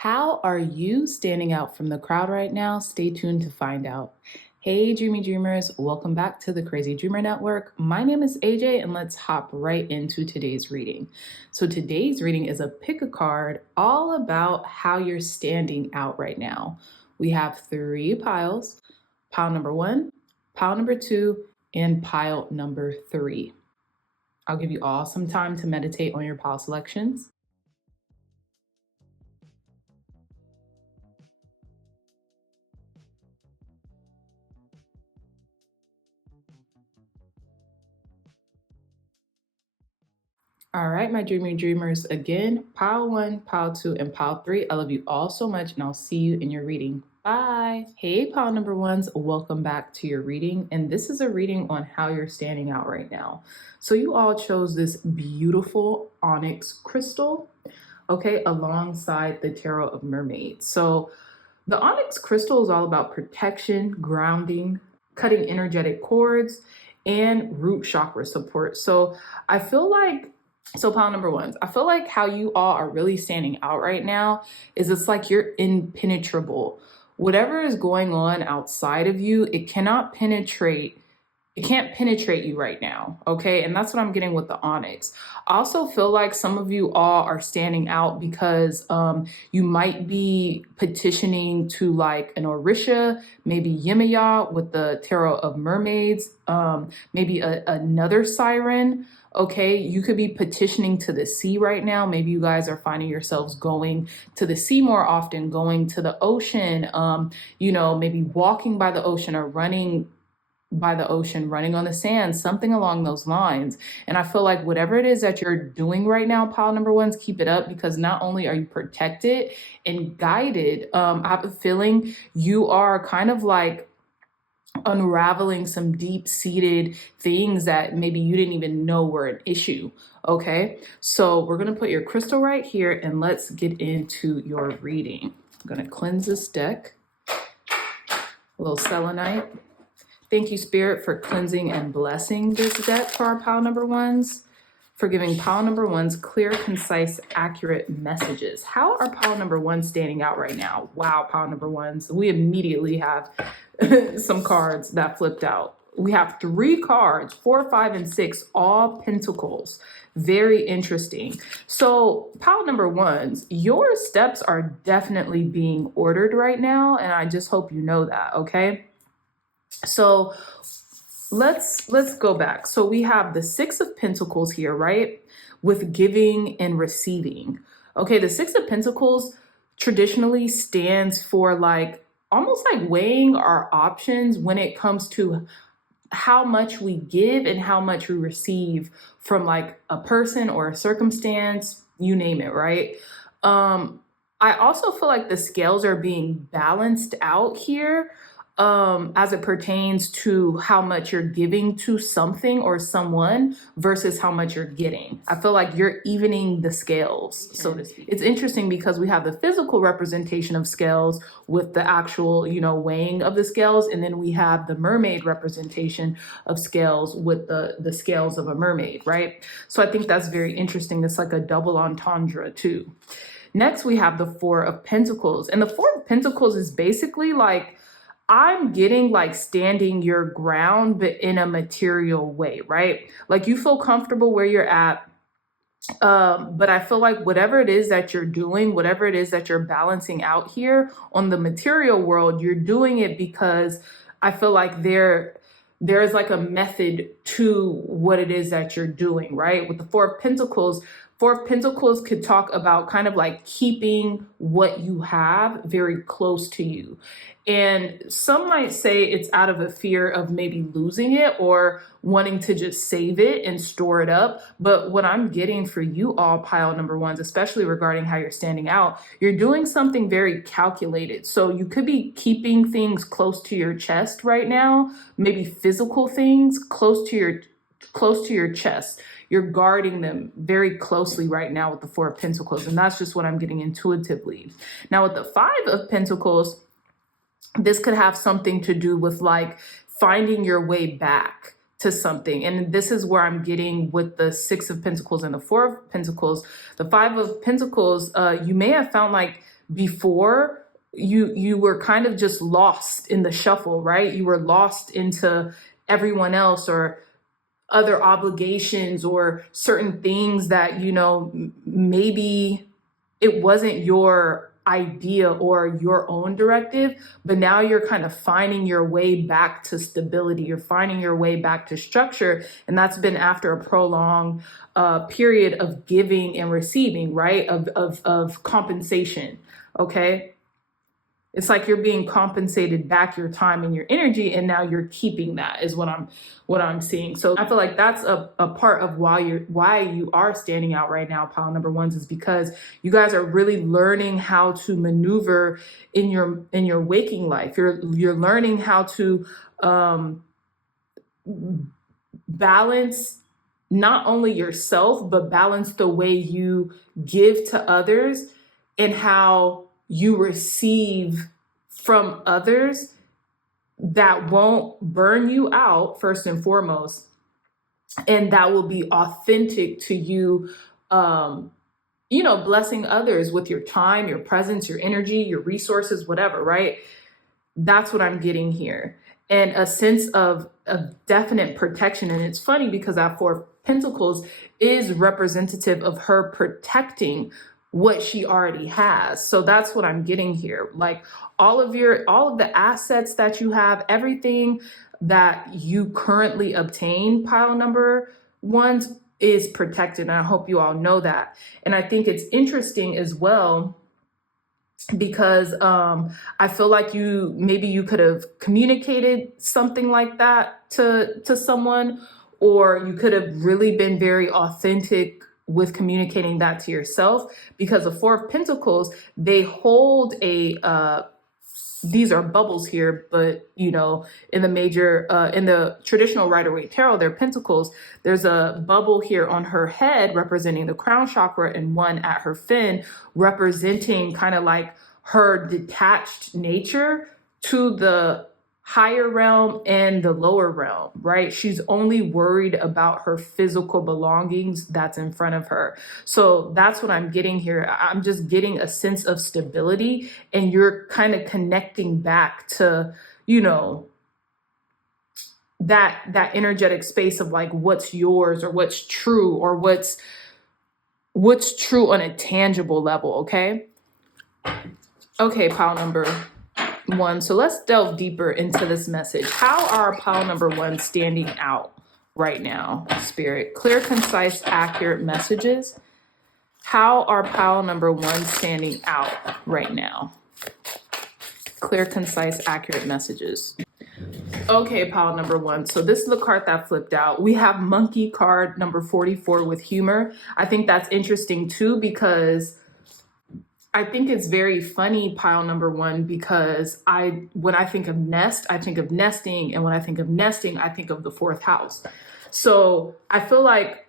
How are you standing out from the crowd right now? Stay tuned to find out. Hey, dreamy dreamers, welcome back to the Crazy Dreamer Network. My name is AJ, and let's hop right into today's reading. So, today's reading is a pick a card all about how you're standing out right now. We have 3 piles: pile number 1, pile number 2, and pile number 3. I'll give you all some time to meditate on your pile selections. All right, my dreamy dreamers, again, pile 1, pile 2, and pile 3. I love you all so much, and I'll see you in your reading. Bye. Hey, pile number 1s, welcome back to your reading. And this is a reading on how you're standing out right now. So you all chose this beautiful onyx crystal, okay, alongside the Tarot of Mermaids. So the onyx crystal is all about protection, grounding, cutting energetic cords, and root chakra support. So I feel like pile number 1s, I feel like how you all are really standing out right now is it's like you're impenetrable. Whatever is going on outside of you, it can't penetrate you right now, okay? And that's what I'm getting with the onyx. I also feel like some of you all are standing out because you might be petitioning to like an Orisha, maybe Yemaya with the Tarot of Mermaids, maybe another siren. Okay, you could be petitioning to the sea right now. Maybe you guys are finding yourselves going to the sea more often, going to the ocean, maybe walking by the ocean or running by the ocean, running on the sand, something along those lines. And I feel like whatever it is that you're doing right now, pile number 1s, keep it up, because not only are you protected and guided, I have a feeling you are kind of like unraveling some deep-seated things that maybe you didn't even know were an issue. Okay, so we're going to put your crystal right here and let's get into your reading. I'm going to cleanse this deck. A little selenite. Thank you, Spirit, for cleansing and blessing this deck for our pile number 1s, for giving pile number 1s clear, concise, accurate messages. How are pile number 1s standing out right now? Wow, pile number 1s. We immediately have some cards that flipped out. We have 3 cards, 4, 5, and 6, all pentacles. Very interesting. So pile number 1s, your steps are definitely being ordered right now, and I just hope you know that, okay? So let's go back. So we have the 6 of Pentacles here, right? With giving and receiving. Okay, the 6 of Pentacles traditionally stands for like almost like weighing our options when it comes to how much we give and how much we receive from like a person or a circumstance, you name it, right? I also feel like the scales are being balanced out here as it pertains to how much you're giving to something or someone versus how much you're getting. I feel like you're evening the scales, so to speak. It's interesting because we have the physical representation of scales with the actual, weighing of the scales, and then we have the mermaid representation of scales with the scales of a mermaid, right? So I think that's very interesting. It's like a double entendre too. Next, we have the 4 of Pentacles, and the 4 of Pentacles is basically like, I'm getting like standing your ground, but in a material way, right? Like you feel comfortable where you're at. But I feel like whatever it is that you're doing, whatever it is that you're balancing out here on the material world, you're doing it because I feel like there's like a method to what it is that you're doing, right? With the 4 of Pentacles, 4 of Pentacles could talk about kind of like keeping what you have very close to you. And some might say it's out of a fear of maybe losing it or wanting to just save it and store it up. But what I'm getting for you all, pile number 1s, especially regarding how you're standing out, you're doing something very calculated. So you could be keeping things close to your chest right now, maybe physical things close to your chest. You're guarding them very closely right now with the 4 of Pentacles. And that's just what I'm getting intuitively. Now with the 5 of Pentacles, this could have something to do with like finding your way back to something. And this is where I'm getting with the 6 of Pentacles and the 4 of Pentacles. The 5 of Pentacles, you may have found like before, you were kind of just lost in the shuffle, right? You were lost into everyone else or other obligations or certain things that, maybe it wasn't your idea or your own directive, but now you're kind of finding your way back to stability. You're finding your way back to structure. And that's been after a prolonged period of giving and receiving, right? Of compensation. Okay. It's like you're being compensated back your time and your energy, and now you're keeping that is what I'm seeing. So I feel like that's a part of why you are standing out right now, pile number ones, is because you guys are really learning how to maneuver in your waking life. You're learning how to balance not only yourself, but balance the way you give to others and how you receive from others that won't burn you out, first and foremost, and that will be authentic to you, blessing others with your time, your presence, your energy, your resources, whatever, right? That's what I'm getting here. And a sense of definite protection. And it's funny because that Four of Pentacles is representative of her protecting what she already has. So that's what I'm getting here. Like all of the assets that you have, everything that you currently obtain, pile number ones, is protected. And I hope you all know that. And I think it's interesting as well, because I feel like you could have communicated something like that to someone, or you could have really been very authentic with communicating that to yourself, because the Four of Pentacles, they hold these are bubbles here, but in the traditional Rider-Waite Tarot, they're pentacles. There's a bubble here on her head representing the crown chakra, and one at her fin representing kind of like her detached nature to the higher realm and the lower realm, right? She's only worried about her physical belongings that's in front of her. So that's what I'm getting here. I'm just getting a sense of stability, and you're kind of connecting back to, that energetic space of like what's yours or what's true, or what's true on a tangible level. Okay, pile number one. So let's delve deeper into this message. How are pile number one standing out right now, Spirit? Clear, concise, accurate messages. How are pile number one standing out right now? Clear, concise, accurate messages. Okay, pile number one. So this is the card that flipped out. We have monkey card number 44 with humor. I think that's interesting too, because I think it's very funny, pile number one, because when I think of nest, I think of nesting. And when I think of nesting, I think of the fourth house. So I feel like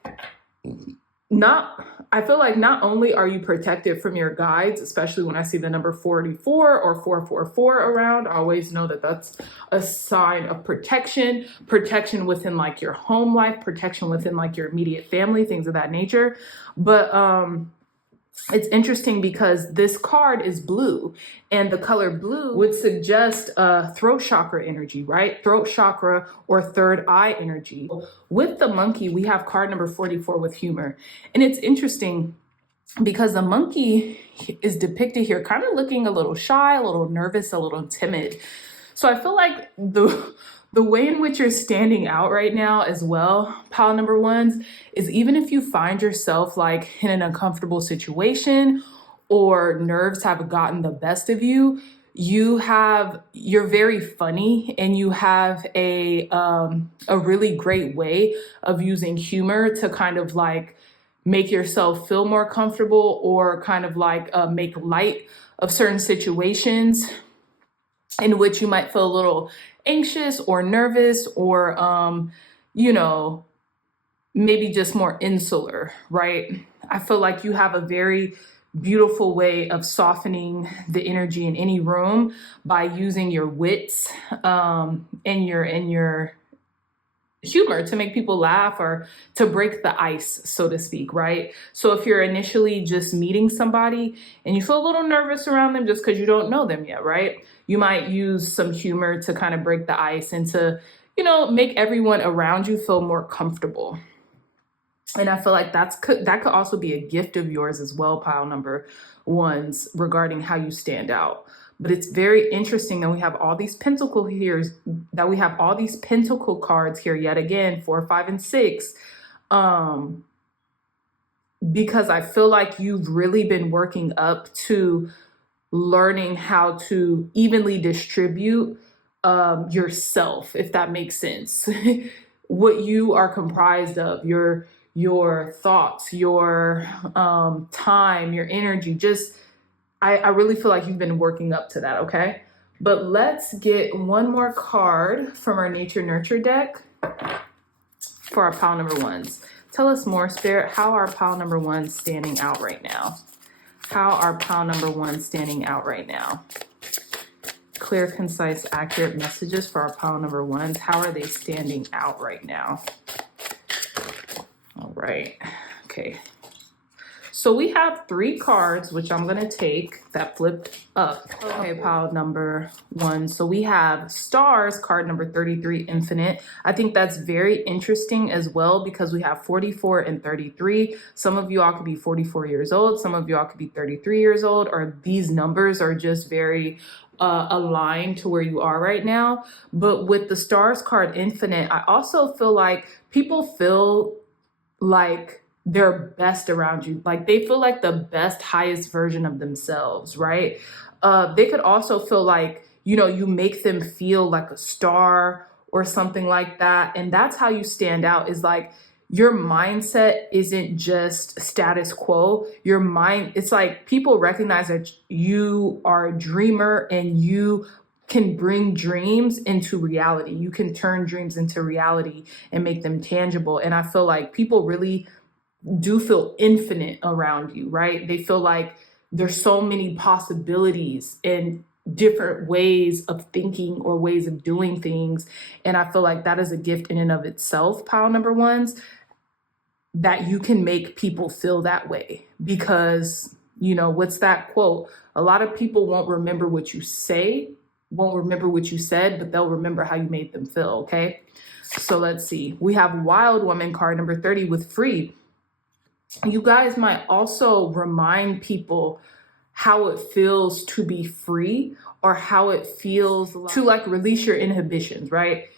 not only are you protected from your guides, especially when I see the number 44 or 444 around, I always know that that's a sign of protection within like your home life, protection within like your immediate family, things of that nature. But, it's interesting because this card is blue, and the color blue would suggest throat chakra energy, right? Throat chakra or third eye energy. With the monkey, we have card number 44 with humor. And it's interesting because the monkey is depicted here kind of looking a little shy, a little nervous, a little timid. So I feel like the way in which you're standing out right now as well, pile number ones, is even if you find yourself like in an uncomfortable situation or nerves have gotten the best of you, you're very funny, and you have a really great way of using humor to kind of like make yourself feel more comfortable, or kind of like make light of certain situations in which you might feel a little anxious or nervous, or, maybe just more insular, right? I feel like you have a very beautiful way of softening the energy in any room by using your wits, and your humor, to make people laugh, or to break the ice, so to speak, right? So if you're initially just meeting somebody and you feel a little nervous around them just because you don't know them yet, right? You might use some humor to kind of break the ice and to, make everyone around you feel more comfortable. And I feel like that could also be a gift of yours as well, pile number ones, regarding how you stand out. But it's very interesting that we have all these pentacle cards here yet again, 4, 5, and 6. Because I feel like you've really been working up to learning how to evenly distribute yourself, if that makes sense. What you are comprised of, your thoughts, your time, your energy. Just I really feel like you've been working up to that, okay? But let's get one more card from our Nature Nurture deck for our pile number ones. Tell us more, Spirit. How are pile number ones standing out right now? How are pile number ones standing out right now? Clear, concise, accurate messages for our pile number ones. How are they standing out right now? All right. Okay. So we have 3 cards, which I'm going to take, that flipped up. Okay, pile number 1. So we have Stars, card number 33, Infinite. I think that's very interesting as well because we have 44 and 33. Some of you all could be 44 years old. Some of you all could be 33 years old, or these numbers are just very aligned to where you are right now. But with the Stars card, Infinite, I also feel like people feel like their best around you. Like they feel like the best, highest version of themselves, right? They could also feel like, you make them feel like a star or something like that. And that's how you stand out, is like your mindset isn't just status quo. It's like people recognize that you are a dreamer and you can bring dreams into reality. You can turn dreams into reality and make them tangible. And I feel like people really do feel infinite around you, right? They feel like there's so many possibilities and different ways of thinking or ways of doing things. And I feel like that is a gift in and of itself, pile number ones, that you can make people feel that way. Because, what's that quote? A lot of people won't remember what you say, won't remember what you said, but they'll remember how you made them feel, okay? So let's see. We have Wild Woman, card number 30, with Free. You guys might also remind people how it feels to be free, or how it feels to like release your inhibitions, right?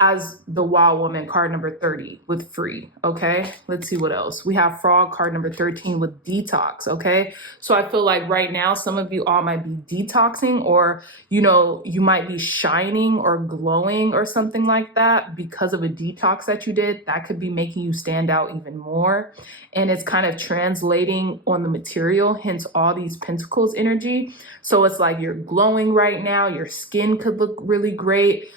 As the Wild Woman, card number 30, with Free, okay? Let's see what else. We have Frog, card number 13, with Detox, okay? So I feel like right now, some of you all might be detoxing, or, you might be shining or glowing or something like that because of a detox that you did. That could be making you stand out even more. And it's kind of translating on the material, hence all these pentacles energy. So it's like you're glowing right now. Your skin could look really great.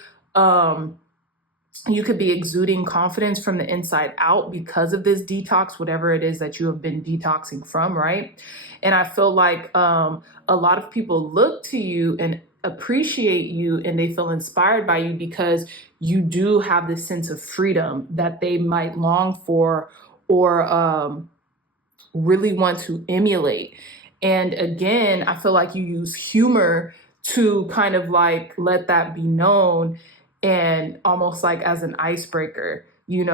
You could be exuding confidence from the inside out because of this detox, whatever it is that you have been detoxing from, right? And I feel like a lot of people look to you and appreciate you, and they feel inspired by you because you do have this sense of freedom that they might long for, or really want to emulate. And again, I feel like you use humor to kind of like let that be known, and almost like as an icebreaker, and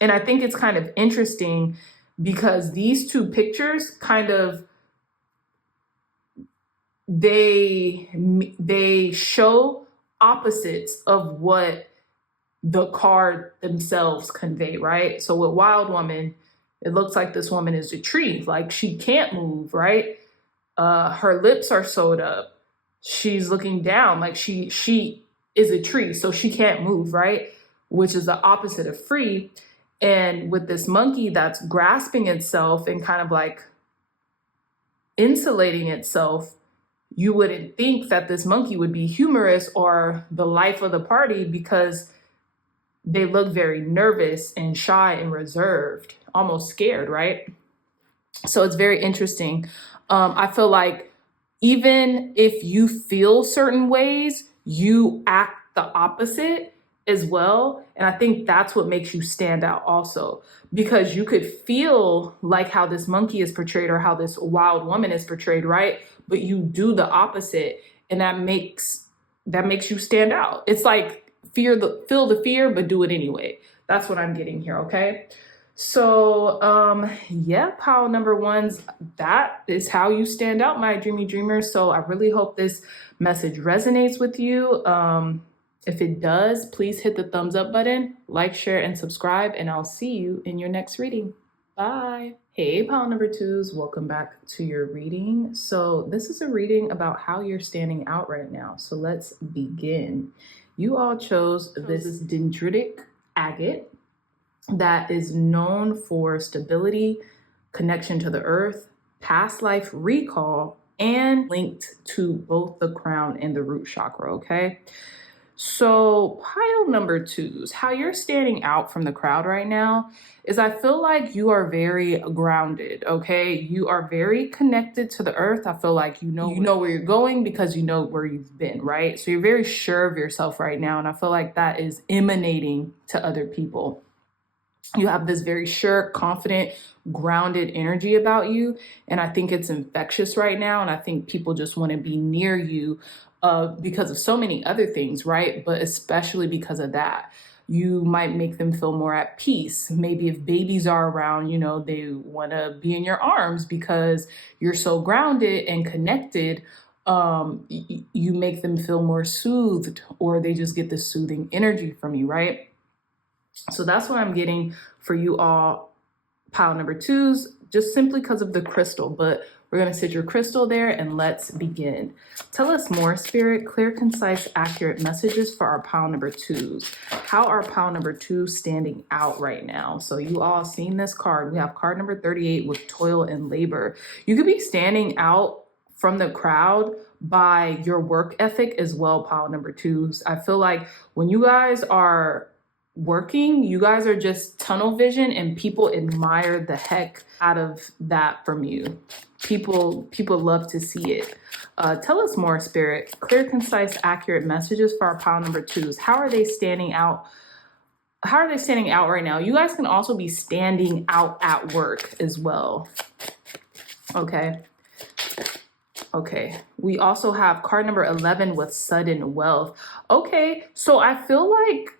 I think it's kind of interesting because these 2 pictures kind of, they show opposites of what the card themselves convey, right? So with Wild Woman, it looks like this woman is a tree, like she can't move, right? Her lips are sewed up. She's looking down, like she is a tree, so she can't move, right? Which is the opposite of free. And with this monkey that's grasping itself and kind of like insulating itself, you wouldn't think that this monkey would be humorous or the life of the party, because they look very nervous and shy and reserved, almost scared, right? So it's very interesting. I feel like even if you feel certain ways, you act the opposite as well. And I think that's what makes you stand out also, because you could feel like how this monkey is portrayed or how this wild woman is portrayed, right? But you do the opposite, and that makes you stand out. It's like feel the fear, but do it anyway. That's what I'm getting here, okay? So yeah, pile number ones, that is how you stand out, my dreamy dreamers. So I really hope this message resonates with you. If it does, please hit the thumbs up button, like, share, and subscribe, and I'll see you in your next reading. Bye. Hey, pile number twos, welcome back to your reading. So this is a reading about how you're standing out right now. So let's begin. You all chose this dendritic agate that is known for stability, connection to the earth, past life recall, and linked to both the crown and the root chakra, okay? So pile number twos, how you're standing out from the crowd right now is I feel like you are very grounded, okay? You are very connected to the earth. I feel like you know where you're going because you know where you've been, right? So you're very sure of yourself right now, and I feel like that is emanating to other people. You have this very sure, confident, grounded energy about you, and I think it's infectious right now, and I think people just want to be near you because of so many other things, right? But especially because of that. You might make them feel more at peace. Maybe if babies are around, you know, they want to be in your arms because you're so grounded and connected. You make them feel more soothed, or they just get this soothing energy from you, right? So that's what I'm getting for you all, pile number twos, just simply because of the crystal. But we're going to sit your crystal there and let's begin. Tell us more, Spirit. Clear, concise, accurate messages for our pile number twos. How are pile number twos standing out right now? So you all seen this card. We have card number 38 with toil and labor. You could be standing out from the crowd by your work ethic as well, pile number twos. I feel like when you guys are working, you guys are just tunnel vision, and people admire the heck out of that from you. People love to see it. Tell us more, Spirit. Clear, concise, accurate messages for our pile number twos. How are they standing out? How are they standing out right now? You guys can also be standing out at work as well. Okay. We also have card number 11 with sudden wealth. Okay, so I feel like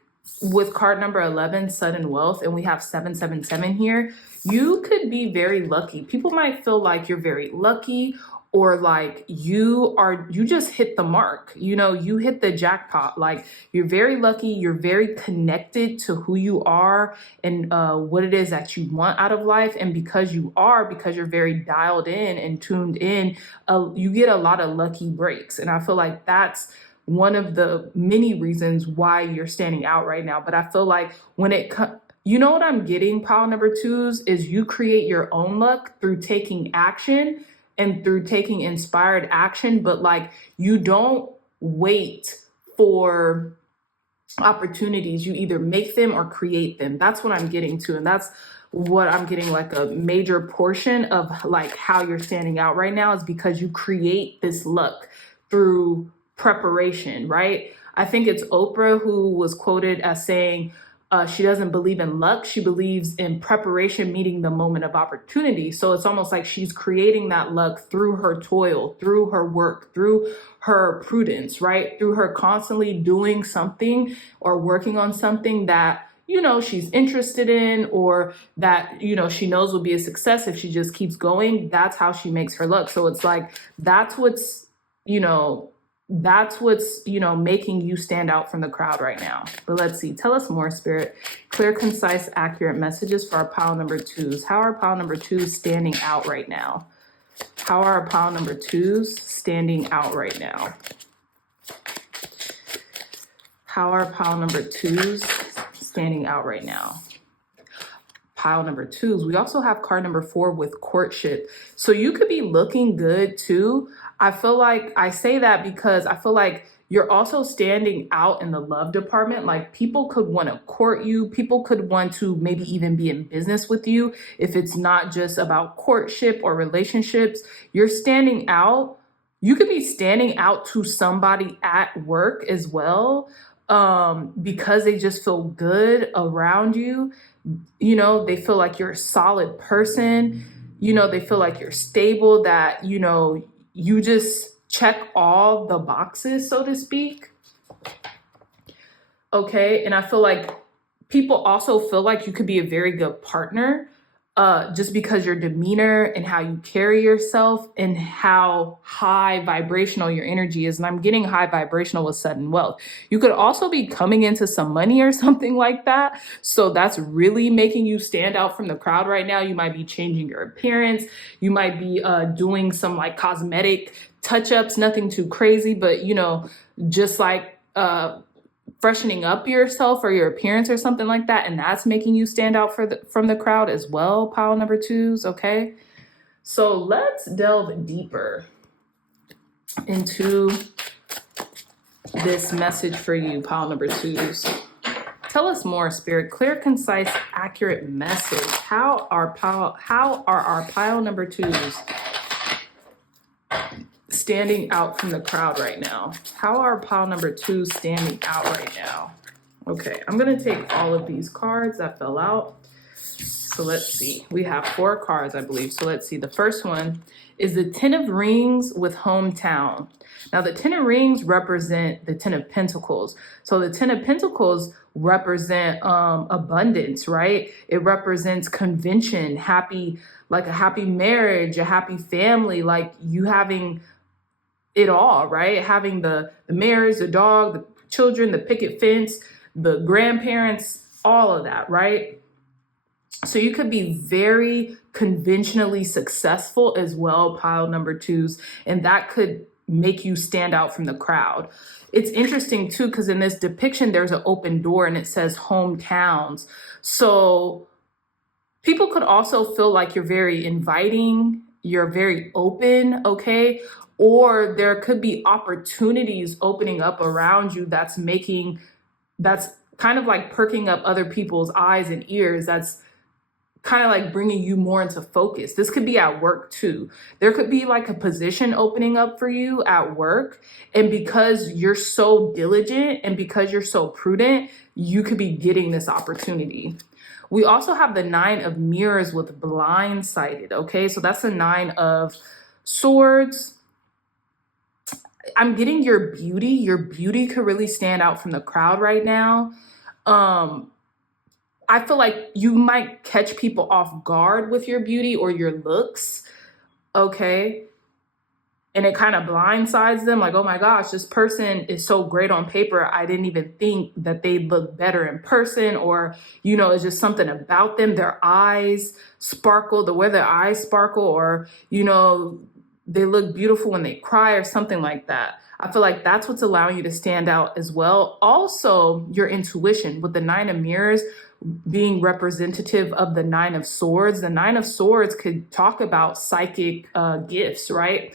with card number 11, sudden wealth, and we have 777 here, you could be very lucky. People might feel like you're very lucky, or like you just hit the mark. You know, you hit the jackpot. Like you're very lucky. You're very connected to who you are and what it is that you want out of life. And because you're very dialed in and tuned in, you get a lot of lucky breaks. And I feel like that's one of the many reasons why you're standing out right now. But I feel like you know what I'm getting, pile number twos, is you create your own luck through taking action and through taking inspired action. But like, you don't wait for opportunities. You either make them or create them. That's what I'm getting to. And that's what I'm getting, like a major portion of like how you're standing out right now, is because you create this luck through preparation, right? I think it's Oprah who was quoted as saying she doesn't believe in luck. She believes in preparation meeting the moment of opportunity. So it's almost like she's creating that luck through her toil, through her work, through her prudence, right? Through her constantly doing something or working on something that, you know, she's interested in, or that, you know, she knows will be a success if she just keeps going. That's how she makes her luck. So it's like, that's what's making you stand out from the crowd right now. But let's see. Tell us more, Spirit. Clear, concise, accurate messages for our pile number twos. How are pile number twos standing out right now? How are our pile number twos standing out right now? How are pile number twos standing out right now? Pile number twos. We also have card number 4 with courtship. So you could be looking good too. I feel like I say that because I feel like you're also standing out in the love department. Like people could want to court you. People could want to maybe even be in business with you. If it's not just about courtship or relationships, you're standing out. You could be standing out to somebody at work as well. because they just feel good around you. You know, they feel like you're a solid person. You know, they feel like you're stable, that, you know, you just check all the boxes, so to speak. Okay. And I feel like people also feel like you could be a very good partner, just because your demeanor and how you carry yourself and how high vibrational your energy is. And I'm getting high vibrational with sudden wealth. You could also be coming into some money or something like that. So that's really making you stand out from the crowd right now. You might be changing your appearance. You might be doing some like cosmetic touch-ups, nothing too crazy, but, you know, just like freshening up yourself or your appearance or something like that, and that's making you stand out from the crowd as well, pile number 2s. Okay, so let's delve deeper into this message for you, pile number 2s. Tell us more, Spirit. Clear, concise, accurate message. How are our pile number 2s standing out from the crowd right now? How are pile number 2 standing out right now? Okay, I'm going to take all of these cards that fell out. So let's see. We have 4 cards, I believe. So let's see. The first one is the 10 of Rings with hometown. Now, the 10 of Rings represent the 10 of Pentacles. So the 10 of Pentacles represent abundance, right? It represents convention, happy, like a happy marriage, a happy family, like you having it all, right? Having the marriage, the dog, the children, the picket fence, the grandparents, all of that, right? So you could be very conventionally successful as well, pile number 2s, and that could make you stand out from the crowd. It's interesting too, because in this depiction, there's an open door and it says hometowns. So people could also feel like you're very inviting, you're very open, okay? Or there could be opportunities opening up around you that's kind of like perking up other people's eyes and ears. That's kind of like bringing you more into focus. This could be at work too. There could be like a position opening up for you at work. And because you're so diligent and because you're so prudent, you could be getting this opportunity. We also have the 9 of Mirrors with blindsided. Okay, so that's the 9 of Swords. I'm getting your beauty. Your beauty could really stand out from the crowd right now. I feel like you might catch people off guard with your beauty or your looks, okay? And it kind of blindsides them, like, oh my gosh, this person is so great on paper. I didn't even think that they'd look better in person, or, you know, it's just something about them. Their eyes sparkle, the way their eyes sparkle, or, you know, they look beautiful when they cry or something like that. I feel like that's what's allowing you to stand out as well. Also, your intuition with the 9 of Mirrors being representative of the 9 of Swords. The 9 of Swords could talk about psychic gifts, right?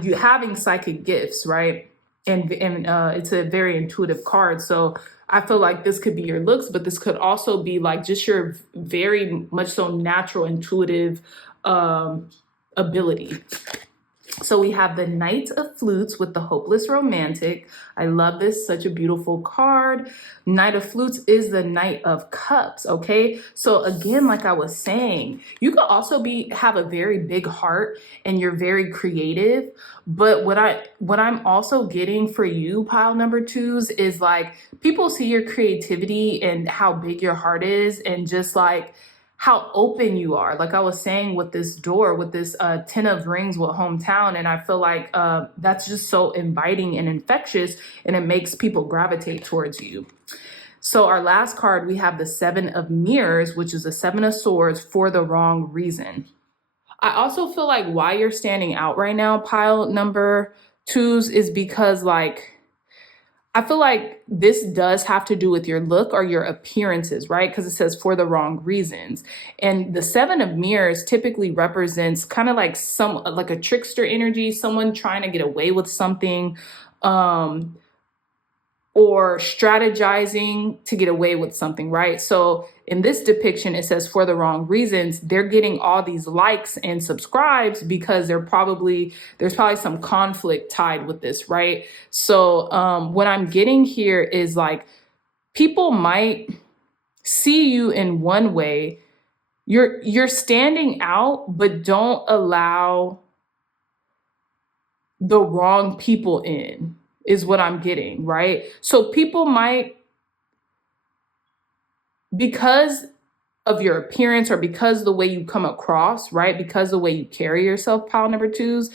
You having psychic gifts, right? And it's a very intuitive card. So I feel like this could be your looks, but this could also be like just your very much so natural intuitive ability. So we have the Knight of Flutes with the Hopeless Romantic. I love this, such a beautiful card. Knight of Flutes is the Knight of Cups, okay? So again, like I was saying, you could also have a very big heart and you're very creative. But what I'm also getting for you, pile number 2s, is like people see your creativity and how big your heart is and just like how open you are. Like I was saying with this door, with this 10 of Rings with hometown. And I feel like that's just so inviting and infectious, and it makes people gravitate towards you. So our last card, we have the 7 of Mirrors, which is a 7 of Swords for the wrong reason. I also feel like why you're standing out right now, pile number 2s, is because like, I feel like this does have to do with your look or your appearances, right? Because it says for the wrong reasons. And the 7 of Mirrors typically represents kind of like like a trickster energy, someone trying to get away with something, or strategizing to get away with something, right? So in this depiction, it says for the wrong reasons. They're getting all these likes and subscribes because there's probably some conflict tied with this, right? So what I'm getting here is like, people might see you in one way. You're standing out, but don't allow the wrong people in, is what I'm getting, right? So people might, because of your appearance or because the way you come across, right? Because the way you carry yourself, pile number twos,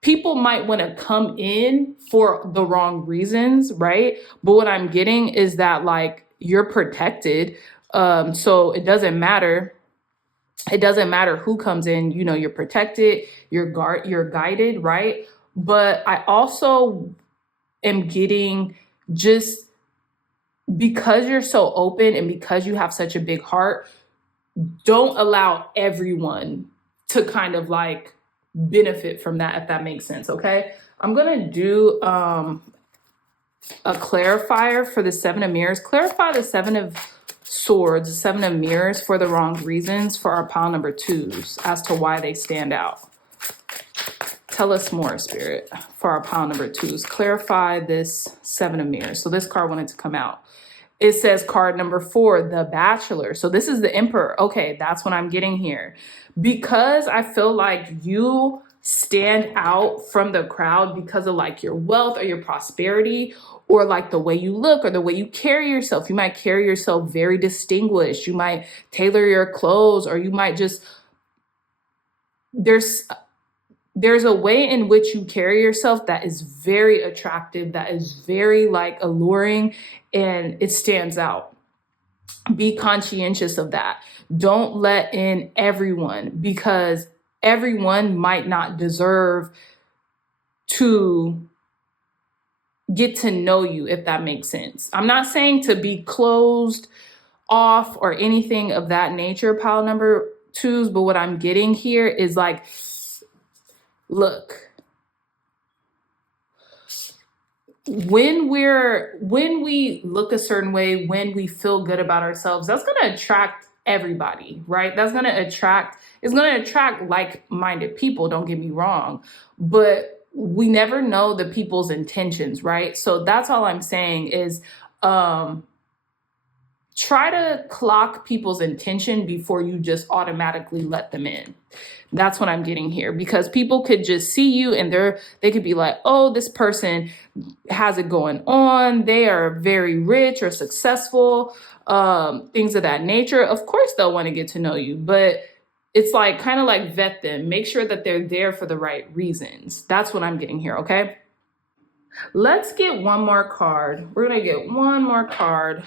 people might want to come in for the wrong reasons, right? But what I'm getting is that like you're protected. So it doesn't matter. It doesn't matter who comes in, you know, you're protected, you're guided, right? But I also am getting, just because you're so open and because you have such a big heart, don't allow everyone to kind of like benefit from that, if that makes sense. Okay, I'm gonna do a clarifier for the Seven of Mirrors. Clarify the Seven of Swords, the Seven of Mirrors, for the wrong reasons for our pile number twos as to why they stand out. Tell us more, Spirit, for our pile number twos. Clarify this Seven of Mirrors. So this card wanted to come out. It says card number 4, the Bachelor. So this is the Emperor. Okay, that's what I'm getting here. Because I feel like you stand out from the crowd because of like your wealth or your prosperity, or like the way you look or the way you carry yourself. You might carry yourself very distinguished. You might tailor your clothes, or you might just, there's a way in which you carry yourself that is very attractive, that is very like alluring, and it stands out. Be conscientious of that. Don't let in everyone, because everyone might not deserve to get to know you, if that makes sense. I'm not saying to be closed off or anything of that nature, pile number twos, but what I'm getting here is like, look, when we look a certain way, when we feel good about ourselves, that's going to attract everybody, right? It's going to attract like-minded people, don't get me wrong, but we never know the people's intentions, right? So that's all I'm saying is, try to clock people's intention before you just automatically let them in. That's what I'm getting here, because people could just see you and they could be like, oh, this person has it going on. They are very rich or successful, things of that nature. Of course, they'll want to get to know you, but it's like kind of like vet them. Make sure that they're there for the right reasons. That's what I'm getting here, okay? Let's get one more card. We're going to get one more card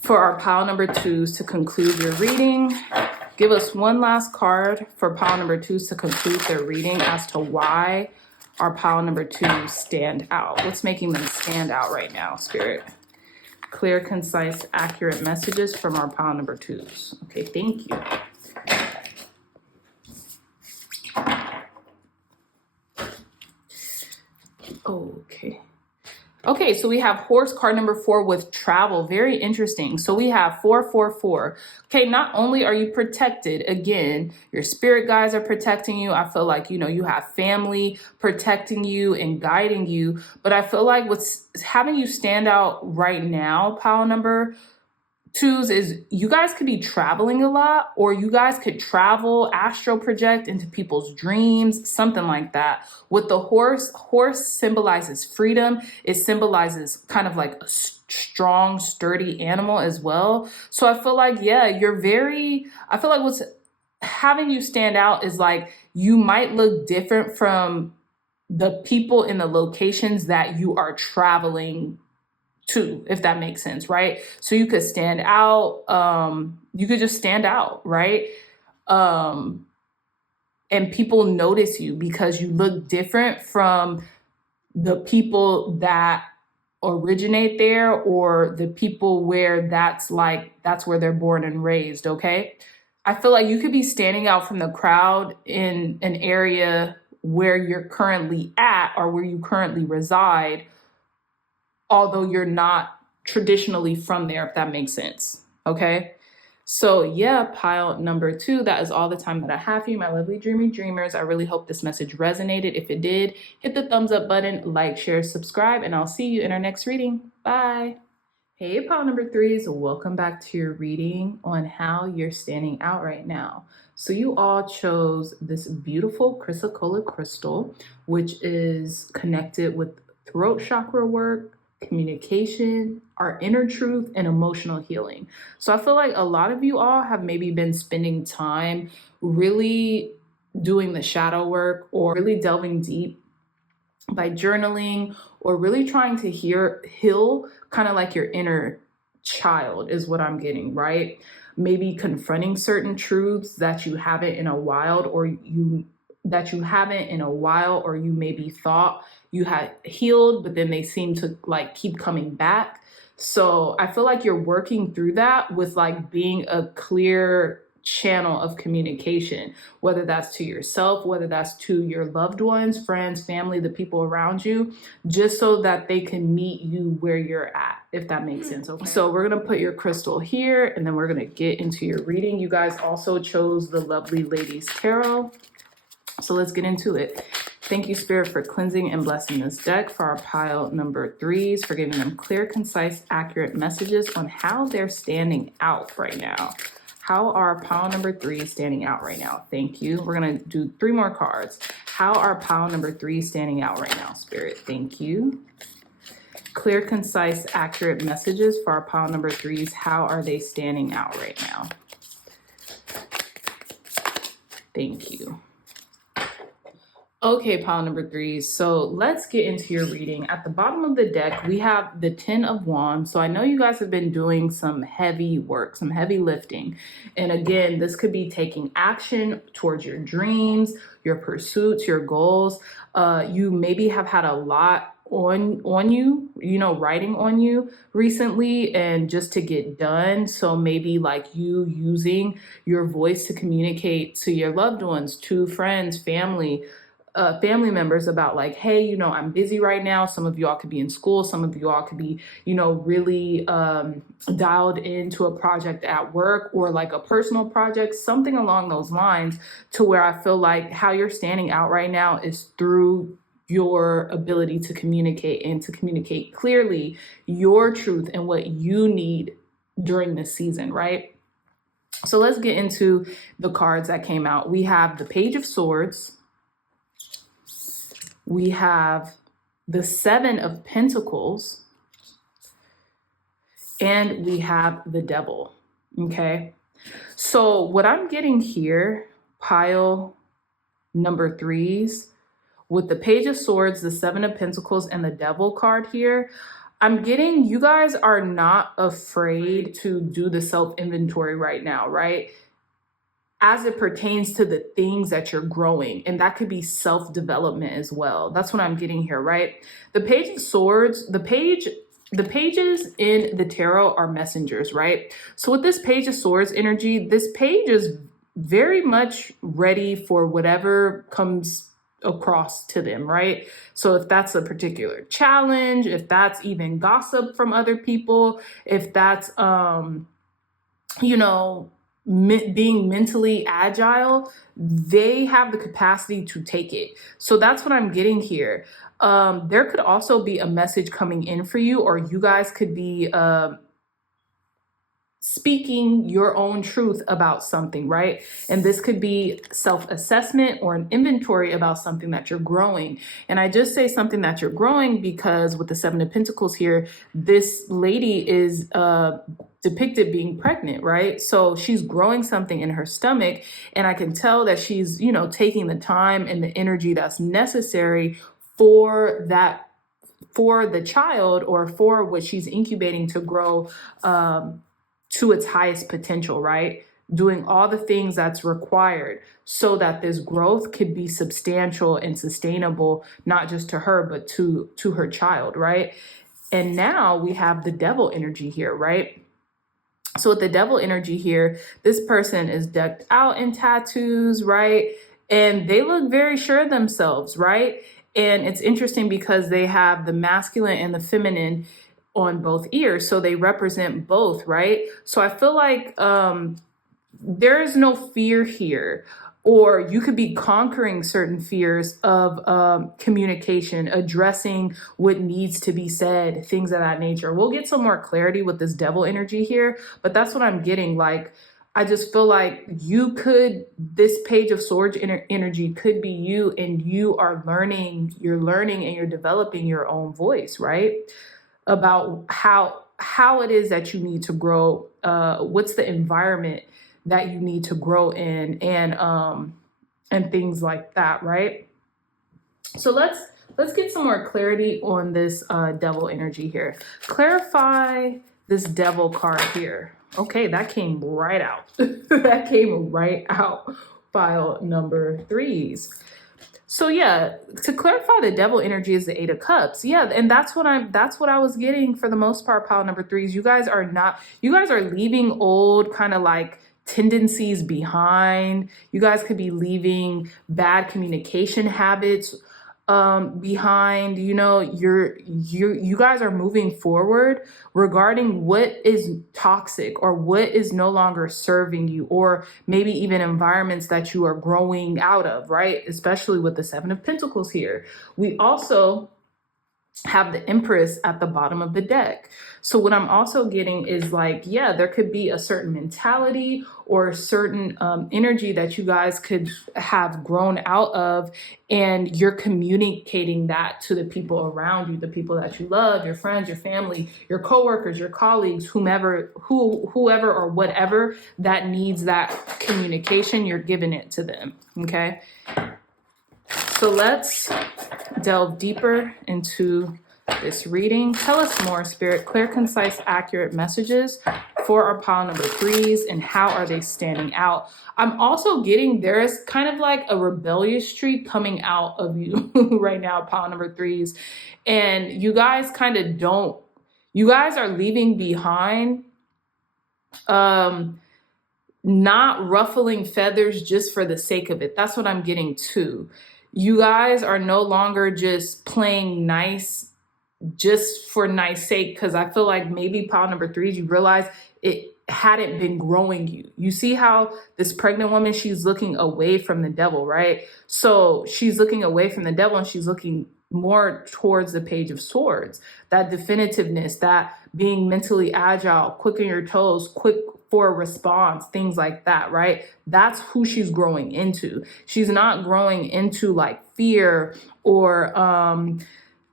for our pile number twos to conclude your reading. Give us one last card for pile number twos to conclude their reading as to why our pile number twos stand out. What's making them stand out right now, Spirit? Clear, concise, accurate messages from our pile number twos. Okay, thank you. Okay, so we have horse, card number 4, with travel. Very interesting. So we have 444. Okay, not only are you protected, again, your spirit guides are protecting you. I feel like, you know, you have family protecting you and guiding you. But I feel like what's having you stand out right now, pile number twos, is you guys could be traveling a lot, or you guys could travel, astral project into people's dreams, something like that. With the horse symbolizes freedom. It symbolizes kind of like a strong, sturdy animal as well. So I feel like, yeah, I feel like what's having you stand out is like, you might look different from the people in the locations that you are traveling to, if that makes sense, right? So you could stand out, you could just stand out, right? And people notice you because you look different from the people that originate there, or the people where that's where they're born and raised, okay? I feel like you could be standing out from the crowd in an area where you're currently at or where you currently reside, although you're not traditionally from there, if that makes sense. Okay. So yeah, pile number 2, that is all the time that I have for you, my lovely dreamy dreamers. I really hope this message resonated. If it did, hit the thumbs up button, like, share, subscribe, and I'll see you in our next reading. Bye. Hey, pile number 3s, welcome back to your reading on how you're standing out right now. So you all chose this beautiful Chyrsocolla crystal, which is connected with throat chakra work, communication, our inner truth, and emotional healing. So I feel like a lot of you all have maybe been spending time really doing the shadow work or really delving deep by journaling or really trying to heal kind of like your inner child is what I'm getting, right? Maybe confronting certain truths that you haven't in a while or you maybe thought you had healed, but then they seem to like keep coming back. So I feel like you're working through that with like being a clear channel of communication, whether that's to yourself, whether that's to your loved ones, friends, family, the people around you, just so that they can meet you where you're at, if that makes sense. Okay. So we're going to put your crystal here and then we're going to get into your reading. You guys also chose the Lovely Ladies Tarot. So let's get into it. Thank you, Spirit, for cleansing and blessing this deck for our pile number 3s, for giving them clear, concise, accurate messages on how they're standing out right now. How are pile number 3 standing out right now? Thank you. We're going to do 3 more cards. How are pile number 3 standing out right now, Spirit? Thank you. Clear, concise, accurate messages for our pile number 3s. How are they standing out right now? Thank you. Okay, pile number 3. So let's get into your reading. At the bottom of the deck, we have the 10 of Wands. So I know you guys have been doing some heavy work, some heavy lifting. And again, this could be taking action towards your dreams, your pursuits, your goals. You maybe have had a lot on you, writing on you recently and just to get done. So maybe like you using your voice to communicate to your loved ones, to friends, family members about like, hey, I'm busy right now. Some of y'all could be in school. Some of y'all could be, really dialed into a project at work or like a personal project, something along those lines, to where I feel like how you're standing out right now is through your ability to communicate and to communicate clearly your truth and what you need during this season, right? So let's get into the cards that came out. We have the Page of Swords. We have the 7 of Pentacles, and we have the Devil, okay? So what I'm getting here, pile number 3s, with the Page of Swords, the 7 of Pentacles, and the Devil card here, I'm getting you guys are not afraid to do the self-inventory right now, right? As it pertains to the things that you're growing, and that could be self-development as well. That's what I'm getting here, right? The Page of Swords, the pages in the tarot are messengers, right? So with this Page of Swords energy, this page is very much ready for whatever comes across to them, right? So if that's a particular challenge, if that's even gossip from other people, if that's being mentally agile, they have the capacity to take it. So that's what I'm getting here. There could also be a message coming in for you, or you guys could be speaking your own truth about something, right? And this could be self-assessment or an inventory about something that you're growing. And I just say something that you're growing because with the 7 of Pentacles here, this lady is depicted being pregnant, right? So she's growing something in her stomach, and I can tell that she's, taking the time and the energy that's necessary for that, for the child, or for what she's incubating to grow to its highest potential, right? Doing all the things that's required so that this growth could be substantial and sustainable, not just to her, but to her child, right? And now we have the Devil energy here, right? So with the Devil energy here, this person is decked out in tattoos, right? And they look very sure of themselves, right? And it's interesting because they have the masculine and the feminine on both ears. So they represent both, right? So I feel like there is no fear here, or you could be conquering certain fears of communication, addressing what needs to be said, things of that nature. We'll get some more clarity with this devil energy here, but that's what I'm getting. Like, I just feel like this Page of Swords energy could be you, and you are learning, and you're developing your own voice, right? About how it is that you need to grow, what's the environment that you need to grow in, and things like that, right? So let's get some more clarity on this devil energy here. Clarify this devil card here. Okay, that came right out. That came right out. Pile number 3s. So yeah, to clarify, the devil energy is the 8 of Cups. Yeah, and that's what I was getting for the most part, pile number 3s. You guys are leaving old kind of like tendencies behind. You guys could be leaving bad communication habits behind. You know, you guys are moving forward regarding what is toxic or what is no longer serving you, or maybe even environments that you are growing out of, right? Especially with the 7 of Pentacles here. We also have the Empress at the bottom of the deck. So what I'm also getting is like, yeah, there could be a certain mentality or a certain energy that you guys could have grown out of, and you're communicating that to the people around you, the people that you love, your friends, your family, your coworkers, your colleagues, whoever or whatever that needs that communication, you're giving it to them, okay? So let's delve deeper into this reading. Tell us more, Spirit. Clear, concise, accurate messages for our pile number 3s, and how are they standing out? I'm also getting there's kind of like a rebellious streak coming out of you right now, pile number 3s. And you guys you guys are leaving behind not ruffling feathers just for the sake of it. That's what I'm getting too. You guys are no longer just playing nice just for nice sake, because I feel like maybe pile number 3s, you realize it hadn't been growing you. You see how this pregnant woman, she's looking away from the devil, right? So she's looking away from the devil and she's looking more towards the Page of Swords, that definitiveness, that being mentally agile, quick on your toes, quick for a response, things like that, right? That's who she's growing into. She's not growing into like fear or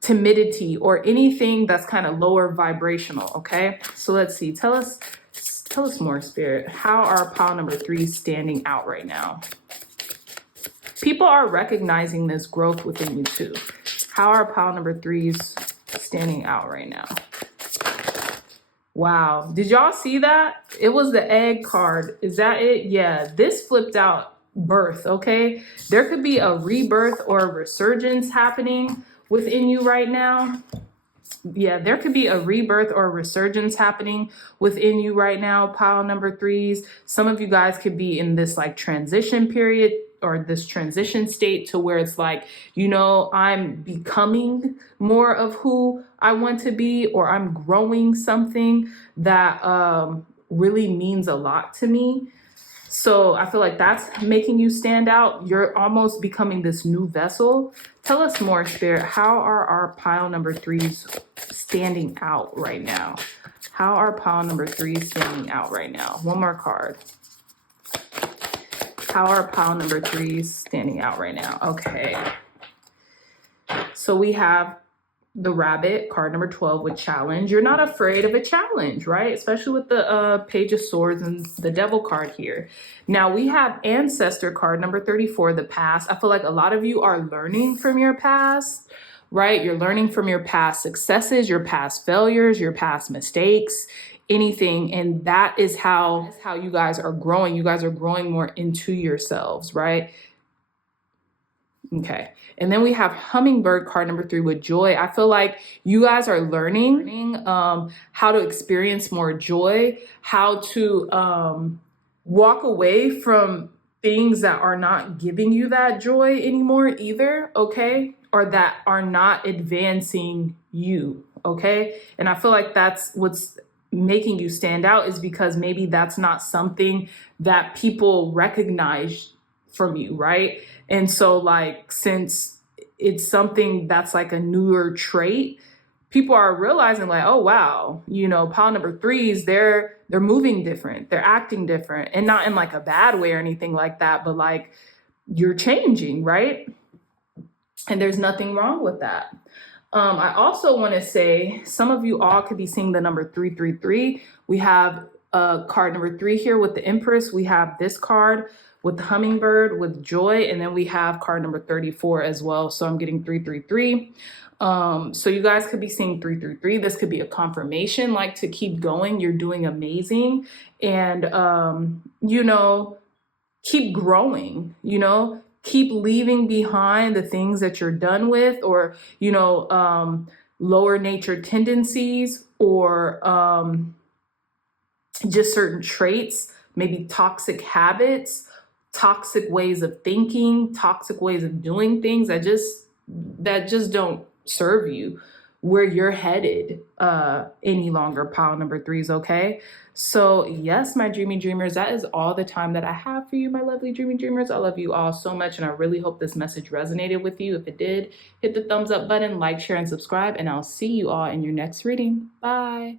timidity or anything that's kind of lower vibrational, okay? So let's see. Tell us more, Spirit. How are pile number 3s standing out right now? People are recognizing this growth within you too. How are pile number 3s standing out right now? Wow. Did y'all see that? It was the egg card. Is that it? Yeah. This flipped out birth, okay? There could be a rebirth or a resurgence happening within you right now. Yeah, there could be a rebirth or a resurgence happening within you right now, pile number 3s. Some of you guys could be in this like transition period or this transition state to where it's like, you know, I'm becoming more of who I want to be, or I'm growing something that really means a lot to me. So I feel like that's making you stand out. You're almost becoming this new vessel. Tell us more, Spirit. How are our pile number 3s standing out right now? How are pile number 3s standing out right now? One more card. How are pile number 3s standing out right now? Okay. So we have the Rabbit, card number 12, with challenge. You're not afraid of a challenge, right? Especially with the Page of Swords and the Devil card here. Now we have Ancestor, card number 34, the past. I feel like a lot of you are learning from your past, right? You're learning from your past successes, your past failures, your past mistakes, anything. And that is how you guys are growing. You guys are growing more into yourselves, right? Okay. And then we have Hummingbird, card number 3, with joy. I feel like you guys are learning how to experience more joy, how to walk away from things that are not giving you that joy anymore either, okay? Or that are not advancing you, okay? And I feel like that's what's making you stand out, is because maybe that's not something that people recognize from you, right? And so like, since it's something that's like a newer trait, people are realizing like, oh wow, you know, pile number threes, they're moving different, they're acting different, and not in like a bad way or anything like that, but like, you're changing, right? And there's nothing wrong with that. I also want to say, some of you all could be seeing the number 333. We have card number 3 here with the Empress. We have this card with the hummingbird, with joy, and then we have card number 34 as well. So I'm getting 333. So you guys could be seeing 333. This could be a confirmation, like, to keep going. You're doing amazing, and you know, keep growing. You know, keep leaving behind the things that you're done with, or, you know, lower nature tendencies, or just certain traits, maybe toxic habits, toxic ways of thinking, toxic ways of doing things that just don't serve you where you're headed any longer, pile number threes, okay? So yes, my dreamy dreamers, that is all the time that I have for you, my lovely dreamy dreamers. I love you all so much, and I really hope this message resonated with you. If it did, hit the thumbs up button, like, share, and subscribe, and I'll see you all in your next reading. Bye.